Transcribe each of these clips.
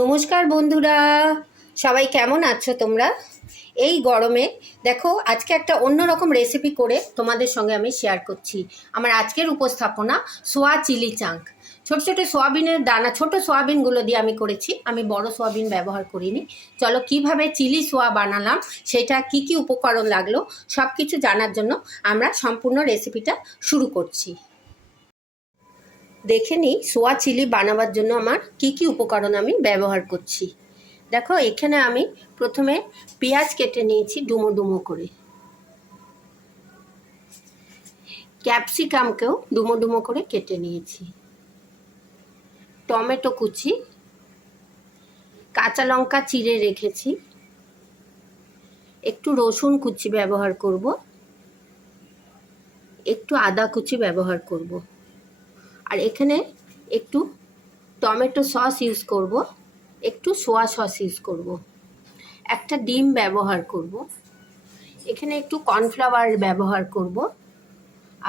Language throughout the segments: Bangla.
নমস্কার বন্ধুরা। সবাই কেমন আছো তোমরা? এই গরমে দেখো, আজকে একটা অন্যরকম রেসিপি করে তোমাদের সঙ্গে আমি শেয়ার করছি। আমার আজকের উপস্থাপনা সোয়া চিলি চাঙ্ক। ছোট ছোট সোয়াবিনের দানা, ছোট সোয়াবিনগুলো দিয়ে আমি করেছি। আমি বড় সোয়াবিন ব্যবহার করিনি। চলো, কীভাবে চিলি সোয়া বানালাম, সেটা কি কি উপকরণ লাগল সব কিছু জানার জন্য আমরা সম্পূর্ণ রেসিপিটা শুরু করছি। দেখে নিই সোয়া চিলি বানাবার জন্য আমার কি কি উপকরণ আমি ব্যবহার করছি। দেখো, এখানে আমি প্রথমে পেঁয়াজ কেটে নিয়েছি ডুমো ডুমো করে। ক্যাপসিকামকেও ডুমো ডুমো করে কেটে নিয়েছি। টমেটো কুচি। কাঁচা লঙ্কা চিড়ে রেখেছি। একটু রসুন কুচি ব্যবহার করব। একটু আদা কুচি ব্যবহার করব। আর এখানে একটু টমেটো সস ইউজ করব, একটু সোয়া সস ইউজ করব, একটা ডিম ব্যবহার করব, এখানে একটু কর্নফ্লাওয়ার ব্যবহার করব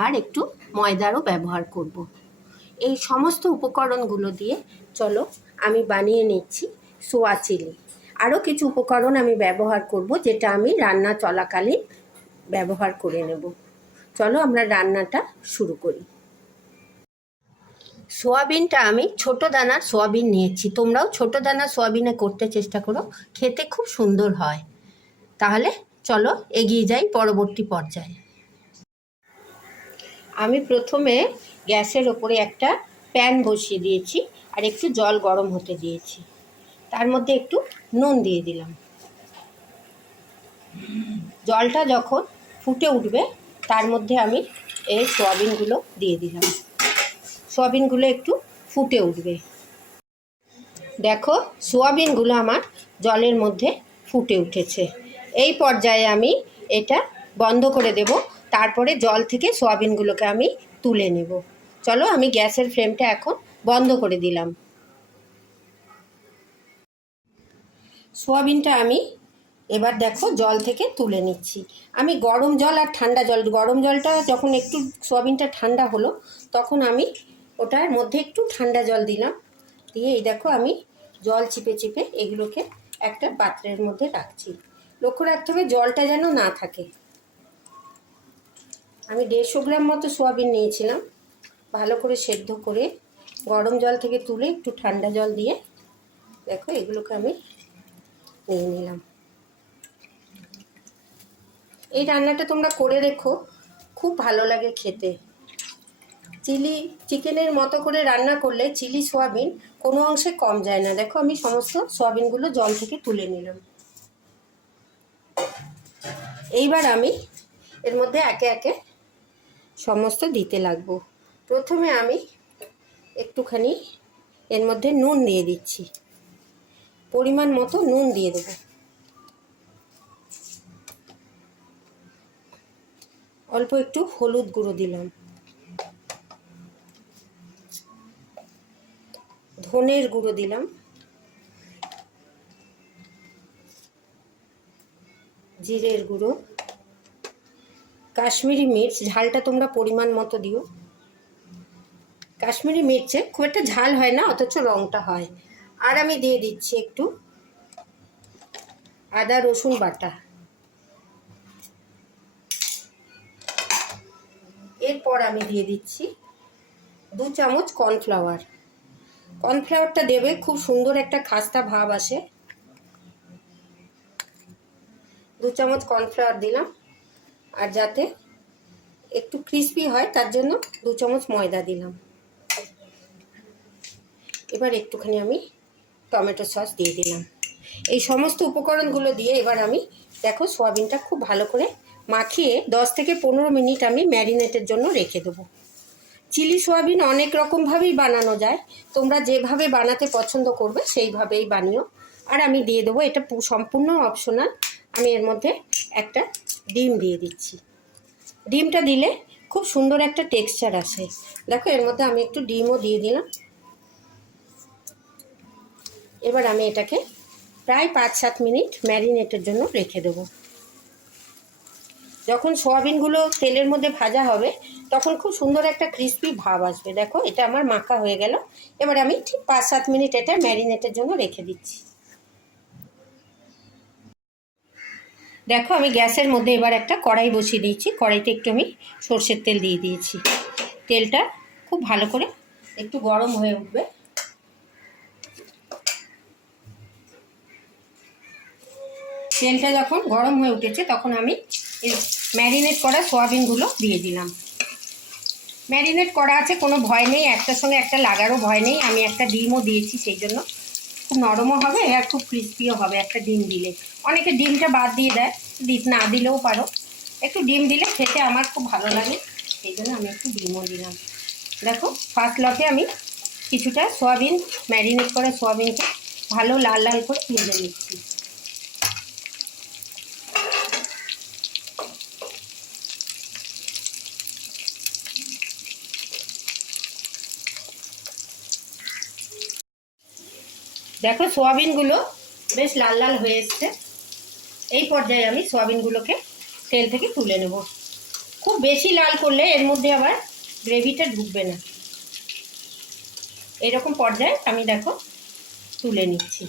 আর একটু ময়দারও ব্যবহার করব। এই সমস্ত উপকরণগুলো দিয়ে চলো আমি বানিয়ে নিচ্ছি সোয়া চিলি। আরও কিছু উপকরণ আমি ব্যবহার করব যেটা আমি রান্না চলাকালীন ব্যবহার করে নেব। চলো আমরা রান্নাটা শুরু করি। সোয়াবিনটা আমি ছোট দানার সোয়াবিন নিয়েছি। তোমরাও ছোট দানার সোয়াবিনে করতে চেষ্টা করো, খেতে খুব সুন্দর হয়। তাহলে চলো এগিয়ে যাই পরবর্তী পর্যায়ে। আমি প্রথমে গ্যাসের ওপরে একটা প্যান বসিয়ে দিয়েছি আর একটু জল গরম হতে দিয়েছি। তার মধ্যে একটু নুন দিয়ে দিলাম। জলটা যখন ফুটে উঠবে, তার মধ্যে আমি এই সোয়াবিনগুলো দিয়ে দিলাম। সোয়াবিনগুলো একটু ফুটে উঠবে। দেখো, সোয়াবিনগুলো আমার জলের মধ্যে ফুটে উঠেছে। এই পর্যায়ে আমি এটা বন্ধ করে দেব, তারপরে জল থেকে সোয়াবিনগুলোকে আমি তুলে নেব। চলো, আমি গ্যাসের ফ্লেমটা এখন বন্ধ করে দিলাম। সোয়াবিনটা আমি এবার দেখো জল থেকে তুলে নিচ্ছি। আমি গরম জল আর ঠান্ডা জল, গরম জলটা যখন একটু, সোয়াবিনটা ঠান্ডা হলো, তখন আমি ওটার মধ্যে একটু ঠান্ডা জল দিলাম। দিয়ে এই দেখো আমি জল চিপে চিপে এগুলোকে একটা পাত্রের মধ্যে রাখছি। লক্ষ্য রাখতে হবে জলটা যেন না থাকে। আমি দেড়শো গ্রাম মতো সোয়াবিন নিয়েছিলাম। ভালো করে সেদ্ধ করে গরম জল থেকে তুলে একটু ঠান্ডা জল দিয়ে দেখো এগুলোকে আমি নিয়ে নিলাম। এই রান্নাটা তোমরা করে রেখো। খুব ভালো লাগে খেতে। চিলি চিকেনের মতো করে রান্না করলে চিলি সোয়াবিন কোনো অংশে কম যায় না। দেখো আমি সমস্ত সোয়াবিনগুলো জল থেকে তুলে নিলাম। এইবার আমি এর মধ্যে একে একে সমস্ত দিতে লাগবো। প্রথমে আমি একটুখানি এর মধ্যে নুন দিয়ে দিচ্ছি। পরিমাণ মতো নুন দিয়ে দেবো। অল্প একটু হলুদ গুঁড়ো দিলাম। ধনের গুঁড়ো দিলাম। জিরের গুঁড়ো। কাশ্মীরি মির্চ, ঝালটা তোমরা পরিমাণ মতো দিও। কাশ্মীরি মির্চে খুব একটা ঝাল হয় না, অথচ রঙটা হয়। আর আমি দিয়ে দিচ্ছি একটু আদা, রসুন বাটা। এরপর আমি দিয়ে দিচ্ছি দু চামচ কর্নফ্লাওয়ার। কর্নফ্লাওয়ারটা দেবে, খুব সুন্দর একটা খাস্তা ভাব আসে। দু চামচ কর্নফ্লাওয়ার দিলাম, আর যাতে একটু ক্রিস্পি হয়, তার জন্য দু চামচ ময়দা দিলাম। এবার একটুখানি আমি টমেটো সস দিয়ে দিলাম। এই সমস্ত উপকরণগুলো দিয়ে এবার আমি, দেখো, সোয়াবিনটা খুব ভালো করে মাখিয়ে দশ থেকে পনেরো মিনিট আমি ম্যারিনেটের জন্য রেখে দেবো। চিলি সোয়াবিন অনেক রকমভাবেই বানানো যায়। তোমরা যেভাবে বানাতে পছন্দ করবে, সেইভাবেই বানিও। আর আমি দিয়ে দেবো, এটা সম্পূর্ণ অপশনাল আমি এর মধ্যে একটা ডিম দিয়ে দিচ্ছি। ডিমটা দিলে খুব সুন্দর একটা টেক্সচার আসে। দেখো, এর মধ্যে আমি একটু ডিমও দিয়ে দিলাম। এবার আমি এটাকে প্রায় পাঁচ সাত মিনিট ম্যারিনেটের জন্য রেখে দেবো। যখন সোয়াবিনগুলো তেলের মধ্যে ভাজা হবে, তখন খুব সুন্দর একটা ক্রিস্পি ভাব আসবে। দেখো, এটা আমার মাখা হয়ে গেল। এবার আমি ঠিক পাঁচ সাত মিনিট এটা ম্যারিনেটের জন্য রেখে দিচ্ছি। দেখো, আমি গ্যাসের মধ্যে এবার একটা কড়াই বসিয়ে দিয়েছি। কড়াইতে একটু আমি সর্ষের তেল দিয়ে দিয়েছি। তেলটা খুব ভালো করে একটু গরম হয়ে উঠবে। তেলটা যখন গরম হয়ে উঠেছে, তখন আমি ম্যারিনেট করা সোয়াবিনগুলো দিয়ে দিলাম। ম্যারিনেট করা আছে, কোনো ভয় নেই, একটার সঙ্গে একটা লাগারও ভয় নেই। আমি একটা ডিমও দিয়েছি সেই জন্য। খুব নরমও হবে আর খুব ক্রিস্পিও হবে একটা ডিম দিলে। অনেকে ডিমটা বাদ দিয়ে দেয় ডিম না দিলেও পারো। একটু ডিম দিলে খেতে আমার খুব ভালো লাগে, সেই জন্য আমি একটু ডিমও দিলাম। দেখো ফার্স্ট লটে আমি কিছুটা সোয়াবিন ম্যারিনেট করে সোয়াবিনকে ভালো লাল লাল করে ভেজে নিচ্ছি। দেখো সোয়াবিনগুলো বেশ লাল লাল হয়ে এসছে। এই পর্যায়ে আমি সোয়াবিনগুলোকে তেল থেকে তুলে নেব। খুব বেশি লাল করলে এর মধ্যে আবার গ্রেভিটা ঢুকবে না। এরকম পর্যায়ে আমি দেখো তুলে নিচ্ছি।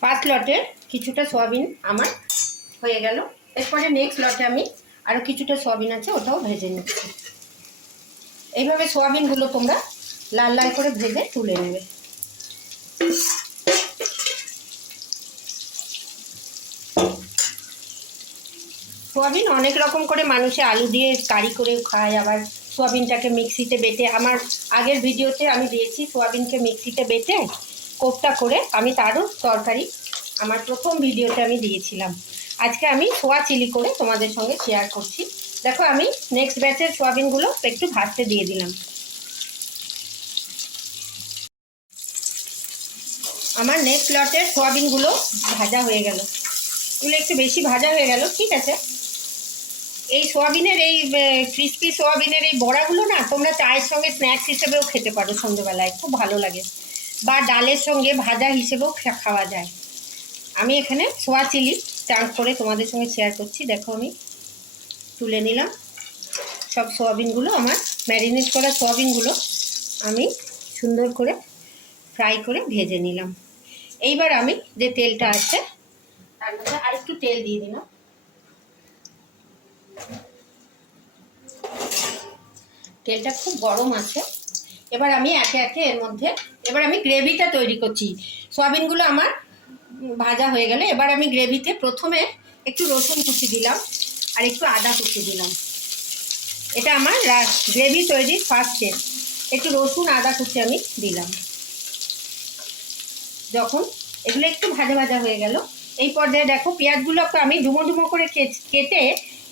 ফার্স্ট লটে কিছুটা সয়াবিন আমার হয়ে গেল। এরপরে নেক্সট লটে আমি আরও কিছুটা সয়াবিন আছে, ওটাও ভেজে নিচ্ছি। এইভাবে সয়াবিনগুলো তোমরা লাল লাল করে ভেজে তুলে নেবে। সোয়াবিন অনেক রকম করে মানুষে আলু দিয়ে কারি করে খায়, আবার সোয়াবিনটাকে মিক্সিতে বেটে। আমার আগের ভিডিওতে আমি দিয়েছি সোয়াবিনকে মিক্সিতে বেটে কোপ্তা করে আমি তারও তরকারি আমার প্রথম ভিডিওতে আমি দিয়েছিলাম। আজকে আমি সোয়া চিলি করে তোমাদের সঙ্গে শেয়ার করছি। দেখো আমি নেক্সট ব্যাচের সোয়াবিনগুলো একটু ভাজতে দিয়ে দিলাম। আমার নেক্সট লটের সোয়াবিনগুলো ভাজা হয়ে গেল। এগুলো একটু বেশি ভাজা হয়ে গেল, ঠিক আছে? এই সোয়াবিনের এই ক্রিস্পি সোয়াবিনের এই বড়াগুলো না তোমরা চায়ের সঙ্গে স্ন্যাক্স হিসেবেও খেতে পারো সন্ধ্যেবেলায় খুব ভালো লাগে। বা ডালের সঙ্গে ভাজা হিসেবেও খাওয়া যায়। আমি এখানে সোয়া চিলি চান করে তোমাদের সঙ্গে শেয়ার করছি। দেখো আমি তুলে নিলাম। সব সোয়াবিনগুলো আমার ম্যারিনেট করা সোয়াবিনগুলো আমি সুন্দর করে ফ্রাই করে ভেজে নিলাম। এইবার আমি যে তেলটা আছে, তার মধ্যে আরেকটু তেল দিয়ে দিলাম। তেলটা খুব গরম আছে। এবার আমি একে একে এর মধ্যে এবার আমি গ্রেভিটা তৈরি করছি। সয়াবিনগুলো আমার ভাজা হয়ে গেলে। এবার আমি গ্রেভিতে প্রথমে একটু রসুন কুচি দিলাম আর একটু আদা কুচি দিলাম। এটা আমার গ্রেভি তৈরির ফার্স্ট স্টেপ একটু রসুন, আদা কুচি আমি দিলাম। যখন এগুলো একটু ভাজা ভাজা হয়ে গেল, এই পর্যায়ে দেখো পেঁয়াজগুলোকে আমি ডুমো ডুমো করে কেটে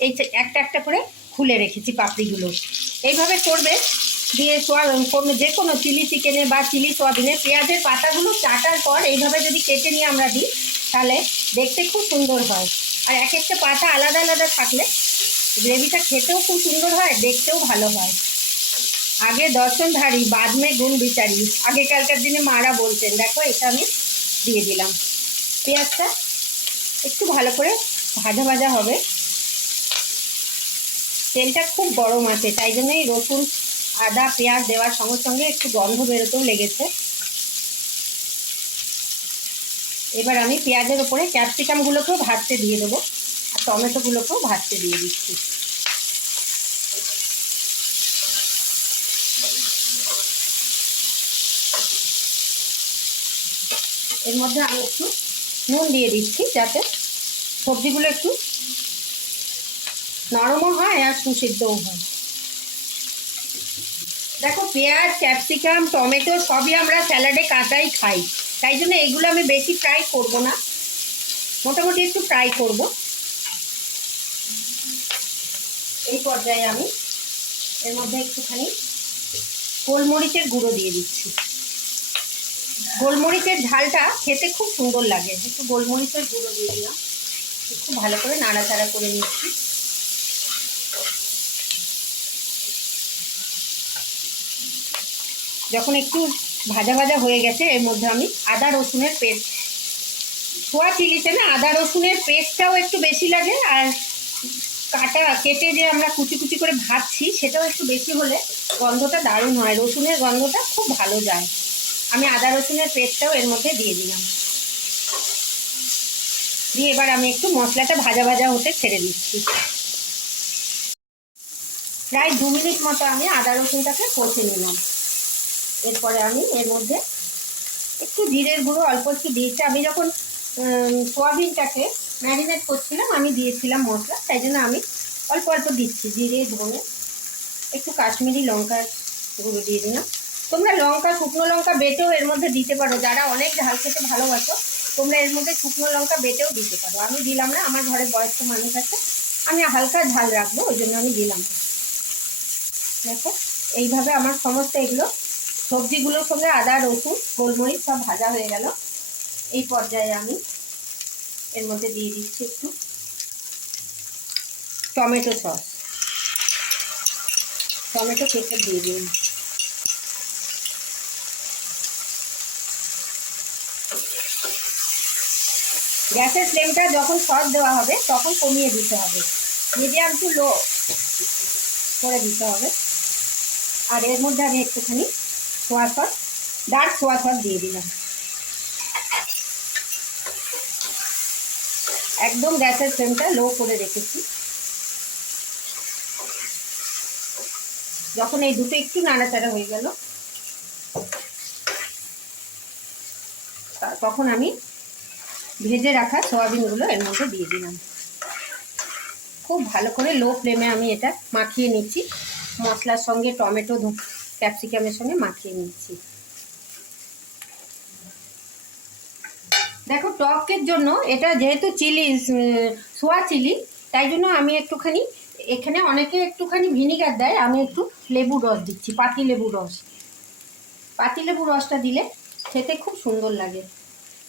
এই একটা একটা করে খুলে রেখেছি পাপড়িগুলো। এইভাবে করবে দিয়ে কোনো যে কোনো চিলি চিকেনে বা চিলি সোয়াবিনে পেঁয়াজের পাতাগুলো চাটার পর এইভাবে যদি কেটে নিয়ে আমরা দিই, তাহলে দেখতে খুব সুন্দর হয়। আর এক একটা পাতা আলাদা আলাদা থাকলে গ্রেভিটা খেতেও খুব সুন্দর হয়, দেখতেও ভালো হয়। আগে দর্শনধারী বাদমে গুণ বিচারি। আগেকালকার দিনে মারা বলতেন, দেখো, এটা আমি দিয়ে দিলাম। পেঁয়াজটা একটু ভালো করে ভাজা ভাজা হবে। তেলটা খুব গরম আছে, তাই জন্যই রসুন আদা, পেঁয়াজ দেওয়ার সঙ্গে সঙ্গে একটু গন্ধ বেরোতেও লেগেছে। এবার আমি পেঁয়াজের ওপরে ক্যাপসিকামগুলোকেও ভাজতে দিয়ে দেবো আর টমেটোগুলোকেও ভাজতে দিয়ে দিচ্ছি। এর মধ্যে আমি একটু নুন দিয়ে দিচ্ছি যাতে সবজিগুলো একটু নরমও হয় আর সুসিদ্ধও হয়। দেখো পেঁয়াজ, ক্যাপসিকাম, টমেটো সবই আমরা স্যালাডে কাঁচাই খাই। তাই জন্য এগুলো আমি বেশি ফ্রাই করব না। মোটামুটি একটু ফ্রাই করব। এই পর্যায়ে আমি এর মধ্যে একটুখানি গোলমরিচের গুঁড়ো দিয়ে দিচ্ছি। গোলমরিচের ঝালটা খেতে খুব সুন্দর লাগে। একটু গোলমরিচের গুঁড়ো দিয়ে দিলাম। খুব ভালো করে নাড়াচাড়া করে নিচ্ছি। যখন একটু ভাজা ভাজা হয়ে গেছে, এর মধ্যে আমি আদা রসুনের পেস্ট। ছোয়া চিলিতে না আদা রসুনের পেস্টটাও একটু বেশি লাগে, আর কাটা, কেটে যে আমরা কুচি কুচি করে ভাজছি, সেটাও একটু বেশি হলে গন্ধটা দারুণ হয়। রসুনের গন্ধটা খুব ভালো যায়। আমি আদা রসুনের পেস্টটাও এর মধ্যে দিয়ে দিলাম। দিয়ে এবার আমি একটু মশলাটা ভাজা ভাজা হতে ছেড়ে দিচ্ছি। প্রায় দু মিনিট মতো আমি আদা রসুনটাকে কষে নিলাম। এরপরে আমি এর মধ্যে একটু জিরের গুঁড়ো, অল্প একটু দিয়েছি। আমি যখন সোয়াবিনটাকে ম্যারিনেট করছিলাম, আমি দিয়েছিলাম মশলা, তাই জন্য আমি অল্প অল্প দিচ্ছি। জিরে, ধনে, একটু কাশ্মীরি লঙ্কার গুঁড়ো দিয়ে দিলাম। তোমরা লঙ্কা, শুকনো লঙ্কা বেটেও এর মধ্যে দিতে পারো। যারা অনেক ঝাল খেতে ভালোবাসো, তোমরা এর মধ্যে শুকনো লঙ্কা বেটেও দিতে পারো। আমি দিলাম না, আমার ঘরে বয়স্ক মানুষ আছে, আমি হালকা ঝাল রাখব, ওই জন্য আমি দিলাম দেখো, এইভাবে আমার সমস্ত এগুলো সবজিগুলোর সঙ্গে আদা, রসুন, গোলমরিচ সব ভাজা হয়ে গেল। এই পর্যায়ে আমি এর মধ্যে দিয়ে দিচ্ছি একটু টমেটো সস। টমেটো কেটে দিয়ে দিন গ্যাসের ফ্লেমটা যখন সস দেওয়া হবে, তখন কমিয়ে দিতে হবে। মিডিয়াম টু লো করে দিতে হবে। আর এর মধ্যে আমি একটুখানি soya sauce dark soya sauce দিয়ে দিলাম। একদম গ্যাসের ফ্লেমটা লো করে রেখেছি। যখন এই দুটো একটু নাড়াচাড়া হয়ে গেল, তখন আমি ভেজে রাখা সয়াবিনগুলো এর মধ্যে দিয়ে দিলাম। খুব ভালো করে লো ফ্লেমে আমি এটা মাখিয়ে নিচ্ছি। মশলার সঙ্গে টমেটো ক্যাপসিকামের সঙ্গে মাখিয়ে নিচ্ছি। দেখো, টকের জন্য এটা যেহেতু চিলি, সোয়া চিলি, তাই জন্য আমি একটুখানি, এখানে অনেকে একটুখানি ভিনিগার দেয়, আমি একটু লেবু রস দিচ্ছি, পাতি লেবু রস। পাতি লেবু রসটা দিলে খেতে খুব সুন্দর লাগে।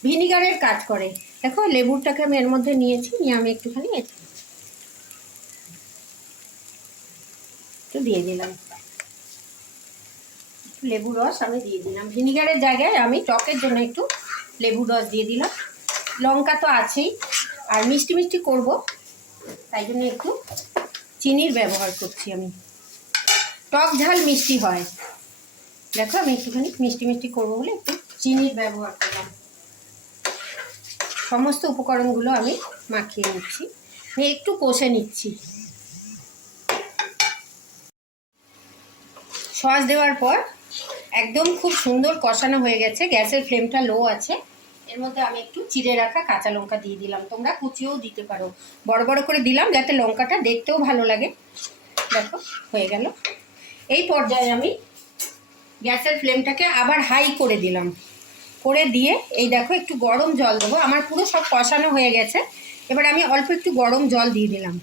ভিনিগারের কাজ করে। দেখো লেবুটাকে আমি এর মধ্যে নিয়েছি, নিয়ে আমি একটুখানি একটু দিয়ে দিলাম। লেবু রস আমি দিয়ে দিলাম। ভিনিগারের জায়গায় আমি টকের জন্য একটু লেবু রস দিয়ে দিলাম। লঙ্কা তো আছেই, আর মিষ্টি মিষ্টি করব, তাই জন্য একটু চিনির ব্যবহার করছি আমি। টক ঝাল মিষ্টি হয়। দেখো আমি একটুখানি মিষ্টি মিষ্টি করব বলে একটু চিনির ব্যবহার করলাম। সমস্ত উপকরণগুলো আমি মাখিয়ে নিচ্ছি। একটু কষে নিচ্ছি। সস দেওয়ার পর একদম খুব সুন্দর কষানো হয়ে গেছে। গ্যাসের ফ্লেমটা লো আছে। এর মধ্যে আমি একটু চিড়ে রাখা কাঁচা লঙ্কা দিয়ে দিলাম। তোমরা কুচিয়েও দিতে পারো। বড় বড় করে দিলাম যাতে লঙ্কাটা দেখতেও ভালো লাগে। দেখো, হয়ে গেল। এই পর্যায়ে আমি গ্যাসের ফ্লেমটাকে আবার হাই করে দিলাম। করে দিয়ে এই দেখো, একটু গরম জল দেবো। আমার পুরো সব কষানো হয়ে গেছে। এবার আমি অল্প একটু গরম জল দিয়ে দিলাম।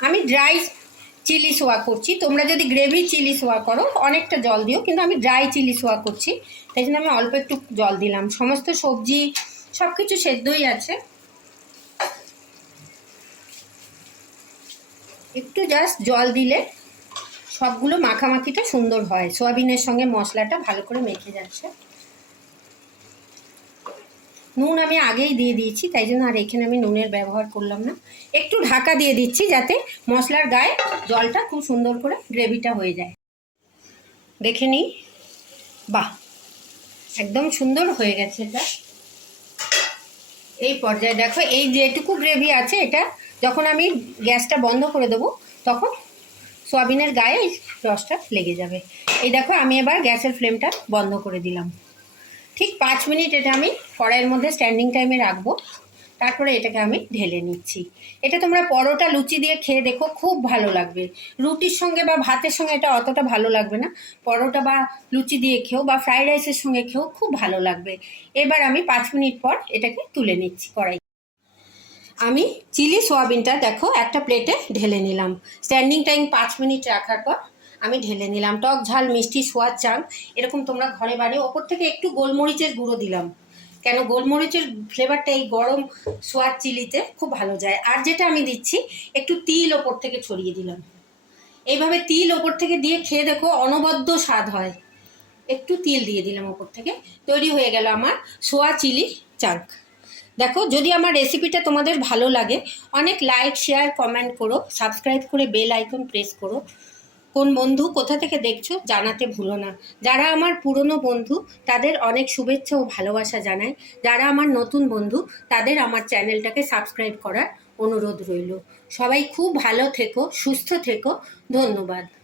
আমি ড্রাই চিলি সোয়া করছি। তোমরা যদি গ্রেভি চিলি সোয়া করো, অনেকটা জল দিও, কিন্তু আমি ড্রাই চিলি সোয়া করছি। তাই জন্য আমি অল্প একটু জল দিলাম। সমস্ত সবজি সব কিছু সেদ্ধই আছে। একটু জাস্ট জল দিলে সবগুলো মাখামাখিটা সুন্দর হয়। সোয়াবিনের সঙ্গে মশলাটা ভালো করে মেখে যাচ্ছে। নুন আমি আগেই দিয়ে দিয়েছি, তাই জন্য আর এখানে আমি নুনের ব্যবহার করলাম না। একটু ঢাকা দিয়ে দিচ্ছি যাতে মশলার গায়ে জলটা খুব সুন্দর করে গ্রেভিটা হয়ে যায়। দেখে নিই। বাহ! একদম সুন্দর হয়ে গেছে এটা। এই পর্যায়ে দেখো, এই যেটুকু গ্রেভি আছে এটা, যখন আমি গ্যাসটা বন্ধ করে দেবো, তখন সোয়াবিনের গায়ে এই রসটা লেগে যাবে। এই দেখো, আমি এবার গ্যাসের ফ্লেমটা বন্ধ করে দিলাম। ঠিক পাঁচ মিনিট এটা আমি কড়াইয়ের মধ্যে স্ট্যান্ডিং টাইমে রাখব। তারপরে এটাকে আমি ঢেলে নিচ্ছি। এটা তোমরা পরোটা লুচি দিয়ে খেয়ে দেখো, খুব ভালো লাগবে। রুটির সঙ্গে বা ভাতের সঙ্গে এটা অতটা ভালো লাগবে না। পরোটা বা লুচি দিয়ে খেও বা ফ্রাইড রাইসের সঙ্গে খেও, খুব ভালো লাগবে। এবার আমি পাঁচ মিনিট পর এটাকে তুলে নিচ্ছি কড়াই। আমি চিলি সোয়াবিনটা দেখো একটা প্লেটে ঢেলে নিলাম। স্ট্যান্ডিং টাইম পাঁচ মিনিট রাখার পর আমি ঢেলে নিলাম, টক ঝাল, মিষ্টি, সোয়াদ চাল, এরকম তোমরা ঘরে বানিয়ে ওপর থেকে একটু গোলমরিচের গুঁড়ো দিলাম। কেন গোলমরিচের ফ্লেভারটা এই গরম সোয়াদ চিলিতে খুব ভালো যায়। আর যেটা আমি দিচ্ছি, একটু তিল ওপর থেকে ছড়িয়ে দিলাম। এইভাবে তিল ওপর থেকে দিয়ে খেয়ে দেখো অনবদ্য স্বাদ হয়। একটু তিল দিয়ে দিলাম ওপর থেকে, তৈরি হয়ে গেল আমার সোয়া চিলি চাঙ্ক দেখো, যদি আমার রেসিপিটা তোমাদের ভালো লাগে, অনেক লাইক শেয়ার কমেন্ট করো সাবস্ক্রাইব করে বেল আইকন প্রেস করো। কোন বন্ধু কোথা থেকে দেখছ জানাতে ভুলো না। যারা আমার পুরনো বন্ধু, তাদের অনেক শুভেচ্ছা ও ভালোবাসা জানাই। যারা আমার নতুন বন্ধু, তাদের আমার চ্যানেলটাকে সাবস্ক্রাইব করার অনুরোধ রইল। সবাই খুব ভালো থেকো, সুস্থ থেকো। ধন্যবাদ।